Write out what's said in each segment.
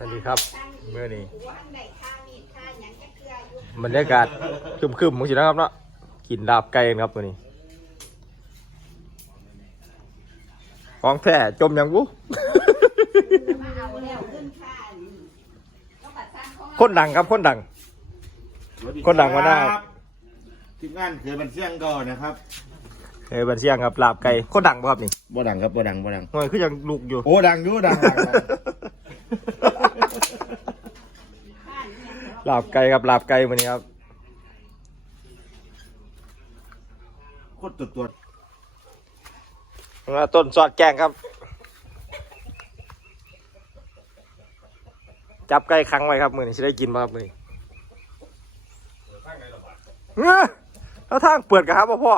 สวัสดีครับเมื่อนี้บรรยากาศครึมๆมึงสินะครับเนาะกินดาบไก่กันครับมื่อนี้ของแท้จมยังบุคนดังครับคนดัง คนดังมาหน้าทีมงานเคยบันเสียงก่อนนะครับเฮ้ยบันเสียงครับลาบไก่คนดังบ่ครับนี่บ่ดังครับบ่ดังบ่ดังหน่อยคือยังลูกอยู่โอ้ดังอยู่ดังดังดัง ลาบไก่ครับลาบไก่มื่อนี้ครับโคตรตัวตัวมาต้นซอดแกงครับ จับไก่ขังไว้ครับมือนี้จะได้กินมาครับมือนี้เอ้อแล้วทางเปิดกันครับบ่พ่อ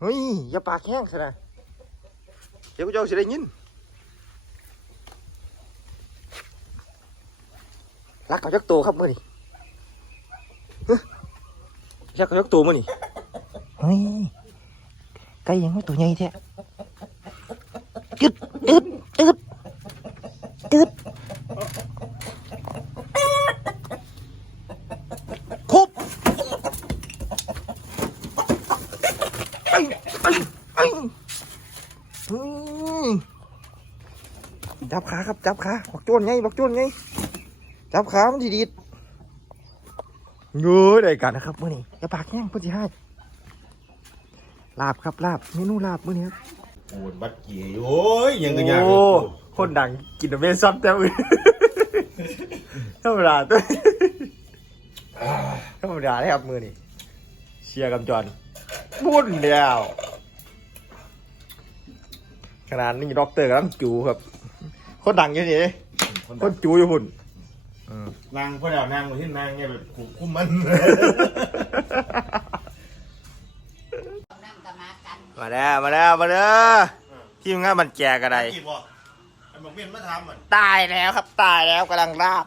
เฮ้ยอย่าปากแห้งสินะเดี๋ยวกูจะเอาสิได้ยิน รักเขาจักโตครับมือนี้เฮ้ยรักเขาจักโตมือนี้เฮ้ยไก่ยังไม่ตัวใหญ่แท้ตึ๊ดตึ๊ดตึ๊ดตึ๊ดครบไอ้ไอ้ไอ้อืมจับขาครับจับขาบักโจนไงบักโจนไง จับขามันดีดๆเงยได้กันนะครับมื่อนี้อย่าปากแห้งพุทธิให้ลาบครับลาบเมนูลาบมื้อนี้ครับโอ้บัดเกี่ยโอ้ยยังกันยากโอ้คนดังกินอเมซอนแต่อื่นธรรมดาตัวธรรมดาเลยครับมือนี้เชียร์กำจรบุ่นเดียวขนาดนี้ด็อกเตอร์กำลังจูครับ คนดังอยู่นี่คนคนจูอยู่หุ่นอืม นางพ่อเดาวนางมาที่นางเนี่ยแบบขู่คุ้มมันมาแล้วมาแล้วมาแล้วทีมงานมันแจกอะไรกี่บ่ไอ้หมกเมียนมาทำมันตายแล้วครับตายแล้วกำลังราบ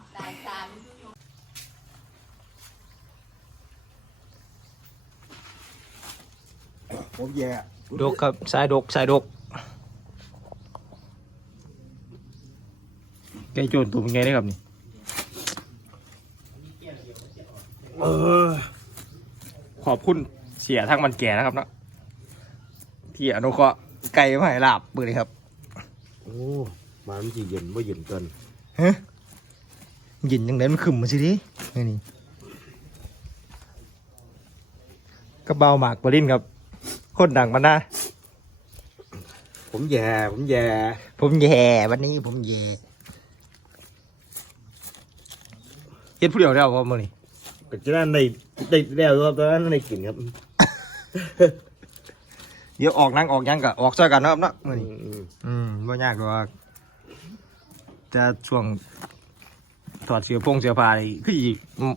ผมแย่ดกครับสายดกสายดกไก่โจนตัวเป็นไงได้ครับนี่เออขอบคุณเสียทั้งมันแก่นะครับเนาะที่อนุเคราะห์ไก่มาให้ลาบมือเลยครับโอ้มันสิเย็นว่าเย็นเกินฮะหยินยังไงมันขึ้นมาสิดินี่นี่กระเบาหมากปรินครับคนดังมาหน้าผมแย่ผมแย่ผมแย่วันนี้ผมแย่เฮ็ดผู้เดียวได้เอาบ่มื้อนี้ ก็จะนั่นได้ได้แล้วครับตอนนั้นได้กินครับเดี๋ยวออกนั่งออกหยังก็ออกช่วยกันเนาะครับเนาะมื้ออืนี้มอืมอืมบ่ยากหรอกจะช่วงถอดเสื้อโปงเสื้อผ้านี่คือสิอืม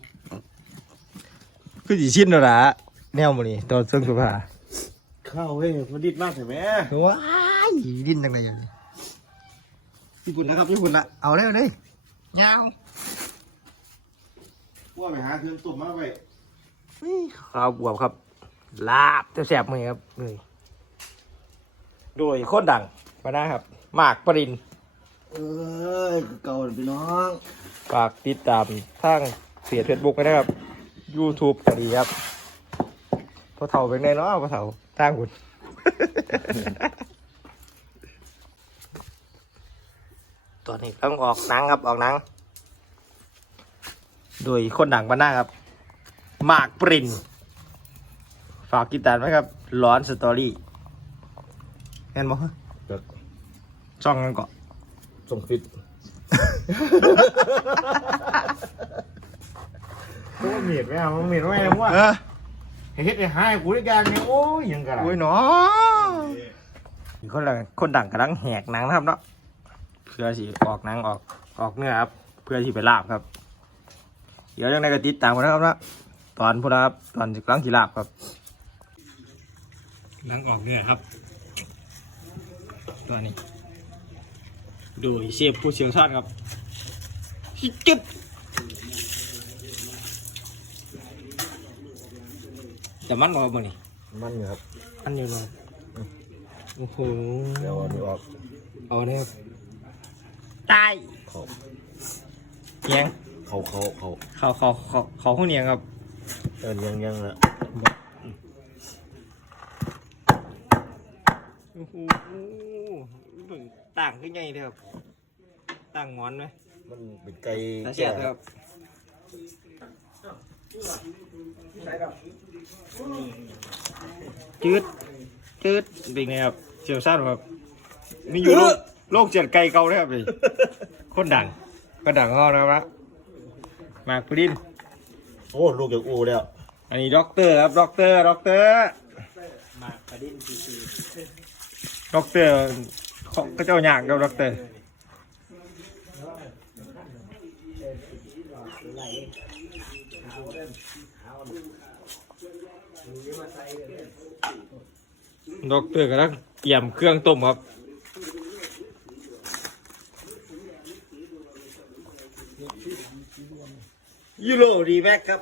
คือสิชินแล้วล่ะแนวมื้อนี้ถอดเสื้อเสื้อผ้าเข้าเฮ้ยมันดิดมากใช่ไหมว้ายดิ้นจังได๋ญี่ปุ่นนะครับญี่ปุ่นละเอาเลยเอาเลยยาวพ วกไปหาเครื่องตุ่มมาไปข้าวบวบครับ ลาบแซ่บๆมื้อนี้ครับนี่โดยโคนดังมานะครับหมากปรินเอ้ยเก่าพี่น้องฝากติดตามทางเสียเฟซบุ๊กนะครับ YouTube ก็ดีครับพอเถ่าเป็นไงเนาะพอเถ่าทางคุณตอนนี้ต้องออกหนังครับออกหนัง โดยคนดังบ้านหน้าครับหมากปรินฝากติดตามไหมครับร้อนสตอรี่แอนบอกครับช่องนั้นก่อนส่งฟิตโอ้เมียดไม่เอาเมียดไม่เอาว่าเออเฮ็ดให้หายกูได้การเนี่ยโอ้ยยังกระไรโอ้ยเนาะมีคนละคนดังกำลังแหกหนังนะครับเนาะเพื่อสิออกหนังออกออกเนื้อครับ เพื่อที่ไปลาบครับเดี๋ยวยังไงก็ติดตามกันนะครับเนาะตอนพวกเราครับตอนกำลังที่ลาบครับหนังออกเนื้อครับ ตัวนี้ โดยเชฟผู้เชี่ยวชาญครับฮิจุดแต่มันบอกว่านี่มันอยู่ครับอันอยู่เลยโอ้โหเดี๋ยวเอาอันนี้ออกเอาเนี่ยครับใต้เขาเนียง เขาเขาเขาเขาเขาเขาเขาหูเนียงครับเออยังยังละโอ้โหเบิ่งต่างขึ้นใหญ่เลยครับต่างงอนไหมมันเป็นไก่น่าเสียครับจืดจืดเป็นไงครับเชียวซ่านครับมีอยู่โลกโลกเจ็ดไก่เก่าเลยครับนี่คนดังก็ดังเขานะครับ มากปรินโอ้ลูกจากอูแล้วอันนี้ด็อกเตอร์ครับด็อกเตอร์ด็อกเตอร์มากปรินซีด็อกเตอร์เขาก็เจ้าอย่างกับด็อกเตอร์ด็อกเตอร์กำลังเตรียมเครื่องต้มครับ ยูโรดีแม็กครับ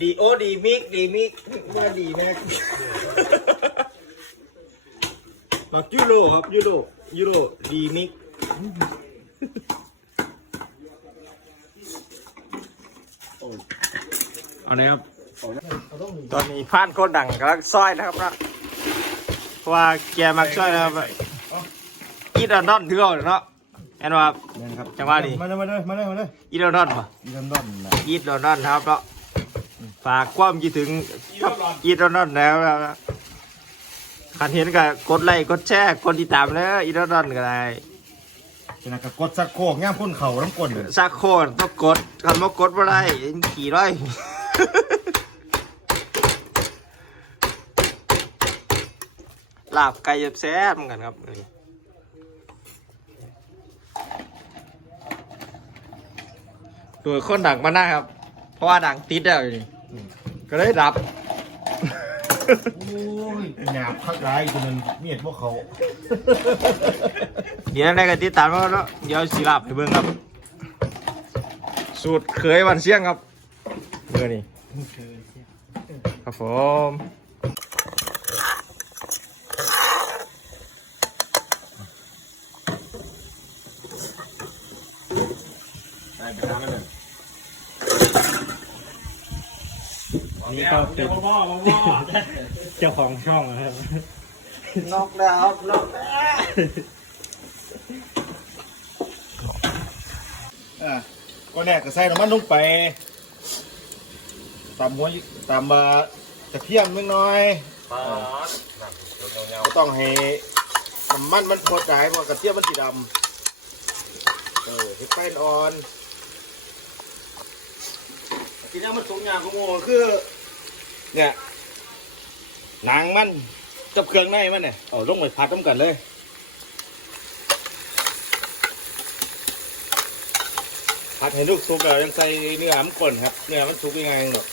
ดีโอดีมิกดีมิกเมื่อดีแม็กบักยูโรครับยูโรยูโรดีมิกเอาเลยครับ ตอนนี้พานคนดังกำลังซอยนะครับนะเพราะว่าแกมักซอยนะครับอีดอนดอนถือเอาเนาะแอ นว่านั่นครับจังหวะนี้ มาเลยมาเลยมาเลยมาเลยอีดอนดอนปะอีลอนดอนนะยีดลอนดอนครับเนาะฝากความคิดถึงกับยีดลอนดอนแล้วนะครับคันเห็นก็กดไลค์กดแชร์กดติดตามแล้วอีดลอนดอนก็ได้จะนักกดสักโคกย่ามพ่นเข่าน้ำก้นเลยสักโคนต้องกดคันบ่กดบ่ได้ขี่ร้อย ลาบไก่แซ่บๆเหมือนกันครับ โดยคนดังมาหน้าครับ เพราะว่าดังติดแล้วอยู่นี่ก็เลยดับ โอ้ยหยาบพักร้ายจนมันเมียดพวกเขาเดี๋ยวในกันติดตามแล้วเนาะเดี๋ยวสีลาบให้เบิ่งครับ สูตรเคยวันเสี่ยงครับเมื่อนี้ครับผมได้ไปทางนั้นเลย นี่ก็เป็นเจ้าของช่องนะครับ นอกแล้วครับนอกอะก็แน่ก็ใส่น้ำมันลงไปตำหัวตำมากระเทียมนิดหน่อยก็ต้องให้น้ำมันมันพอใจเพราะกระเทียมมันสีดำเออเห็ดแป้นอ่อนทีนี้มันสงยางขโมยคือ เนี่ยหนังมันกับเครื่องในมันเนี่ยเอาลงไปผัดต้มกันเลยผัดให้ลูกสุกแล้วยังใส่เนื้อมันก่นครับเนื้อมันสุกยังไงหรอก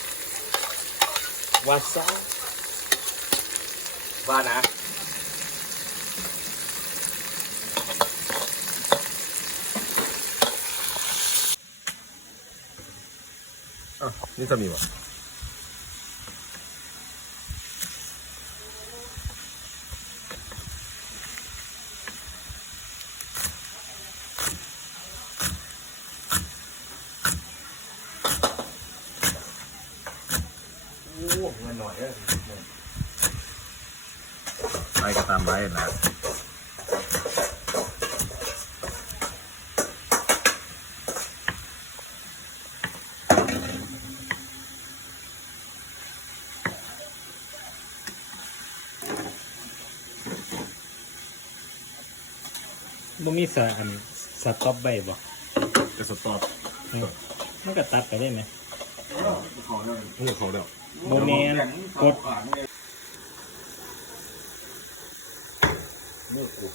วาซาบ้านะอะนี่จะมีวะ โอ้เงินหน่อยเลยไปก็ตามไปนะ บ่ มีสาอันสต็อปใบบ่จะสตอร์ทมันก็ตัดไปได้ไหมเขาแล้วนี่เขาแล้วบ่แม่นกดนี่กู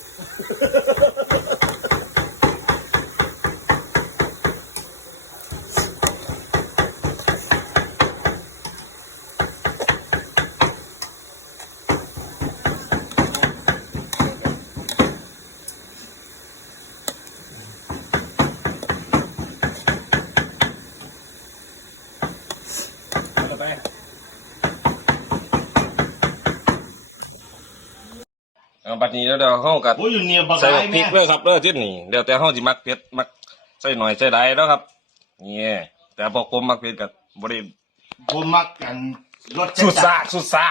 บัดนี้แล้วเดี๋ยวเฮากัโอ้ยอยู่เนี่ยบักใส่ไรบักพริแม่กเด้อครับเด้อที่นี่เดี๋ยวแต่เฮาสิมักเผ็ดมักใส่หน่อยใส่ใดแล้วครับนี่แต่พอผมมักเผ็ดก็บ่ได้ผมมักกันรสสุดซ่าสุดซ่า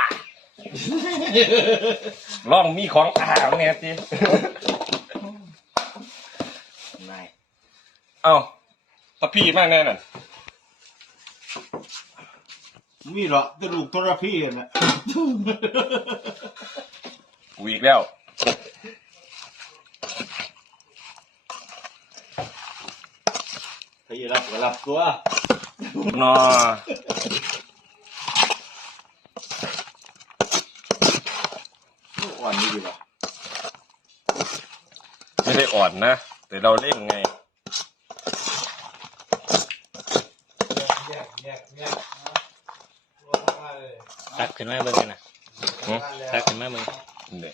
ลองมีของอ่างแน่ตินายเอ้าตะพี่มาแน่นั่นมีเหรอกระดูกทรพีน่ะกูอีกแล้ว ถ้าอย่ารับก็รับตัวนออ่อนนี่ดีกว่าไม่ได้อ่อนนะ แต่เราเล่นไงตักขึ้นมาเบิ่งกันนะหึตักขึ้นมาเบิ่ง นี่